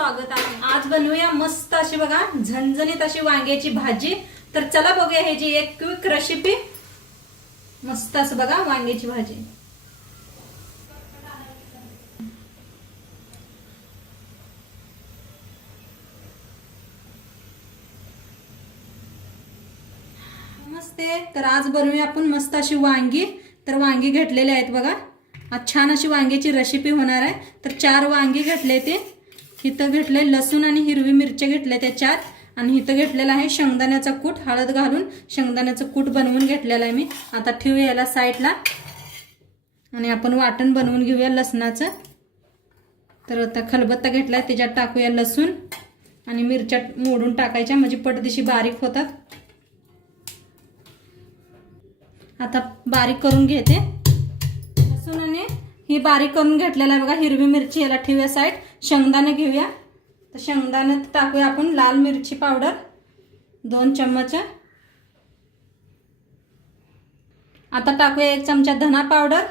स्वागत आहे आज बनवूया मस्त अशी बघा झणझणीत अशी वांग्याची भाजी तर चला बघूया हे जी एक क्विक रेसिपी मस्त असं बघा वांग्याची भाजी नमस्ते तर आज बनवूया आपण मस्त अशी वांगी तर वांगी घेतलेली आहेत बघा आज छान अशी वांग्याची रेसिपी होणार आहे तर चार वांगी घेतले ते इथं घेतले लसूण आणि हिरवी मिरची घेतल्या त्याच्यात आणि इथं घेतलेला आहे शेंगदाण्याचा कूट हळद घालून शेंगदाण्याचं कूट बनवून घेतलेला आहे मी आता ठेवू याला साईडला आणि आपण वाटण बनवून घेऊया लसणाचं तर आता खलबत्ता घेतला आहे त्याच्यात टाकूया लसूण आणि मिरच्या मोडून टाकायच्या म्हणजे पटदिशी बारीक होतात आता बारीक करून घेते ही बारीक करून घेतलेला बघा हिरवी मिरची याला ठेवूया साईड शेंगदाणे घेऊया तर शेंगदाणे टाकूया आपण लाल मिरची पावडर दोन चमच आता टाकूया एक चमचा धना पावडर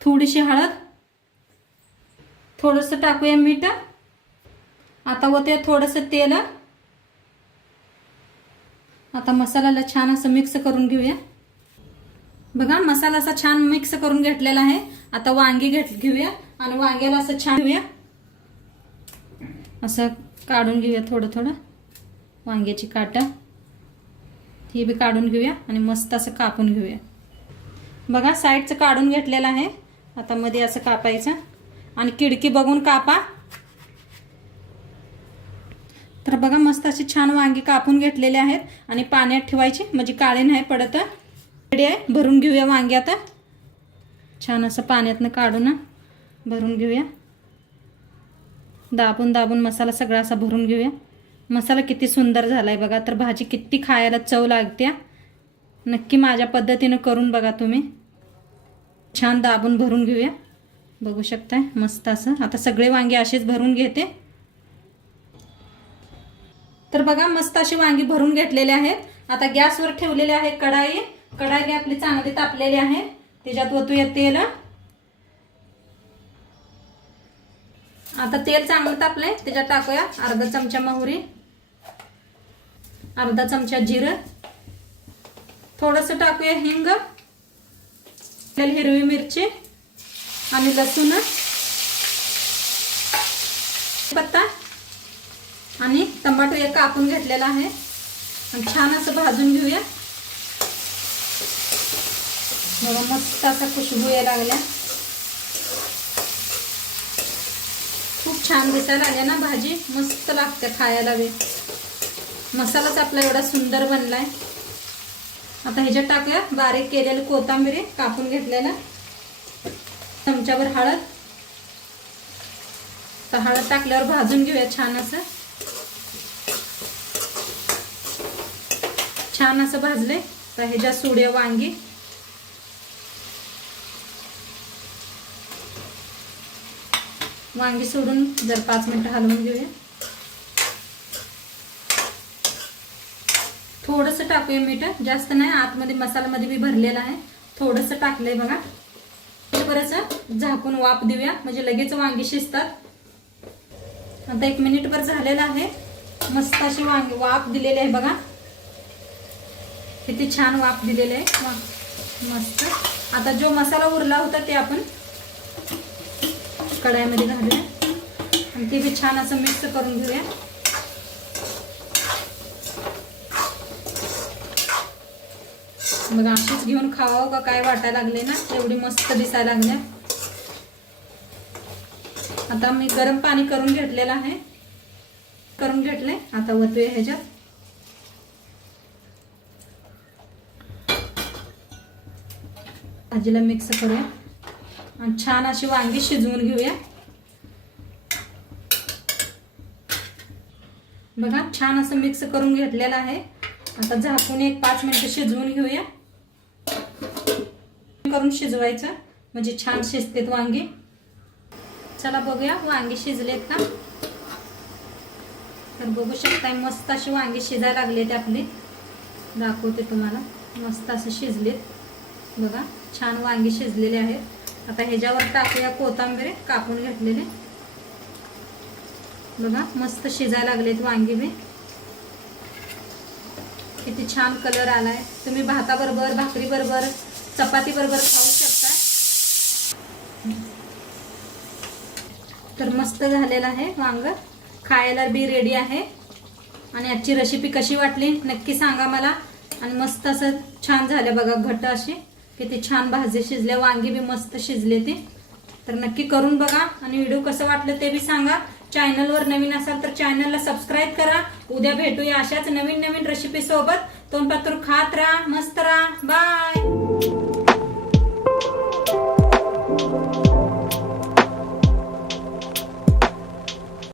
थोडीशी हळद थोडंसं टाकूया मीठ आता होते थोडंसं तेल आता मसाल्याला छान असं मिक्स करून घेऊया बघा मसाला असा छान मिक्स करून घेतलेला आहे आता वांगी घेत घेऊया आणि वांग्याला असं छान घेऊया असं काढून घेऊया थोडं थोडं वांग्याची काटा ही बी काढून घेऊया आणि मस्त असं कापून घेऊया बघा साईडचं काढून घेतलेलं आहे आता मध्ये असं कापायचं आणि किडकी बघून कापा तर बघा मस्त अशी छान वांगी कापून घेतलेली आहेत आणि पाण्यात ठेवायची म्हणजे काळे नाही पडत रेडी आहे भरून घेऊया वांगे आता छान असं पाण्यातनं काढून भरून घेऊया दाबून दाबून मसाला सगळा असा भरून घेऊया मसाला किती सुंदर झाला आहे बघा तर भाजी किती खायला चव लागते नक्की माझ्या पद्धतीनं करून बघा तुम्ही छान दाबून भरून घेऊया बघू शकताय मस्त असं आता सगळे वांगे असेच भरून घेते तर बघा मस्त अशी वांगी भरून घेतलेले आहेत आता गॅसवर ठेवलेले आहे कढाई कढाई आपली चांगली तापलेली आहे त्याच्यात ओतूया तेल आता तेल चांगलं तापलंय त्याच्यात टाकूया अर्धा चमचा मोहरी अर्धा चमचा जिरं थोडस टाकूया हिंग हिरवी मिरची आणि लसूण पत्ता आणि टमाटो एक कापून घेतलेला आहे छान असं भाजून घेऊया बघा मस्त असा खुशबू या लागल्या खूप छान दिसायला आल्या ना भाजी मस्त लागते खायला बी मसालाच आपला एवढा सुंदर बनलाय आता ह्याच्यात टाकल्या बारीक केलेली कोथांबिरी कापून घेतलेला चमच्यावर हळद तर हळद टाकल्यावर भाजून घेऊया छान असं छान असं भाजले तर ह्याच्या सुड्या वांगी वांगी सोडून जर पाच मिनटं हलवून घेऊया थोडस टाकूया मीठ जास्त नाही आतमध्ये मसाल्यामध्ये मी भरलेला आहे थोडस टाकलंय बघा हे झाकून वाफ देऊया म्हणजे लगेच वांगी शिजतात आता एक मिनिटभर झालेलं आहे मस्त अशी वांगी वाफ दिलेली आहे बघा किती छान वाफ दिलेले आहे मस्त आता जो मसाला उरला होता ते आपण कढाईमध्ये घालूया आणि ते बी छान असं मिक्स करून घेऊया मग अशीच घेऊन खावं का काय वाटायला लागले ना एवढी मस्त दिसायला लागल्या आता मी गरम पाणी करून घेतलेलं आहे करून घेतले आता वतूया ह्याच्यात भाजीला मिक्स करूया छान अशी वांगी शिजवून घेऊया बघा छान असं मिक्स करून घेतलेलं आहे आता झाकून एक पाच मिनटं शिजवून घेऊया करून शिजवायचं म्हणजे छान शिजते वांगी चला बघूया वांगी शिजलेत का तर बघू शकताय मस्त अशी वांगी शिजायला लागलेत आपली दाखवते तुम्हाला मस्त असं शिजलेत बघा छान वांगी शिजलेले आहेत आता ह्याच्यावर टाकूया कोथांबीर कापून घेतलेले बघा मस्त शिजायला लागलेत वांगी बी किती छान कलर आलाय तुम्ही भाताबरोबर भाकरी बरोबर चपाती बरोबर खाऊ शकता तर मस्त झालेलं आहे वांग खायला बी रेडी आहे आणि आजची रेसिपी कशी वाटली नक्की सांगा मला आणि मस्त असं छान झालं बघा घट्ट अशी ते छान भाजी शिजल्या वांगी बी मस्त शिजले ते तर नक्की करून बघा आणि व्हिडिओ कसं वाटलं ते बी सांगा वर नवीन असाल तर चॅनलला सबस्क्राईब करा उद्या भेटूया अशाच नवीन नवीन रेसिपी सोबत तोंडपात्र खात राहा मस्त राहा बाय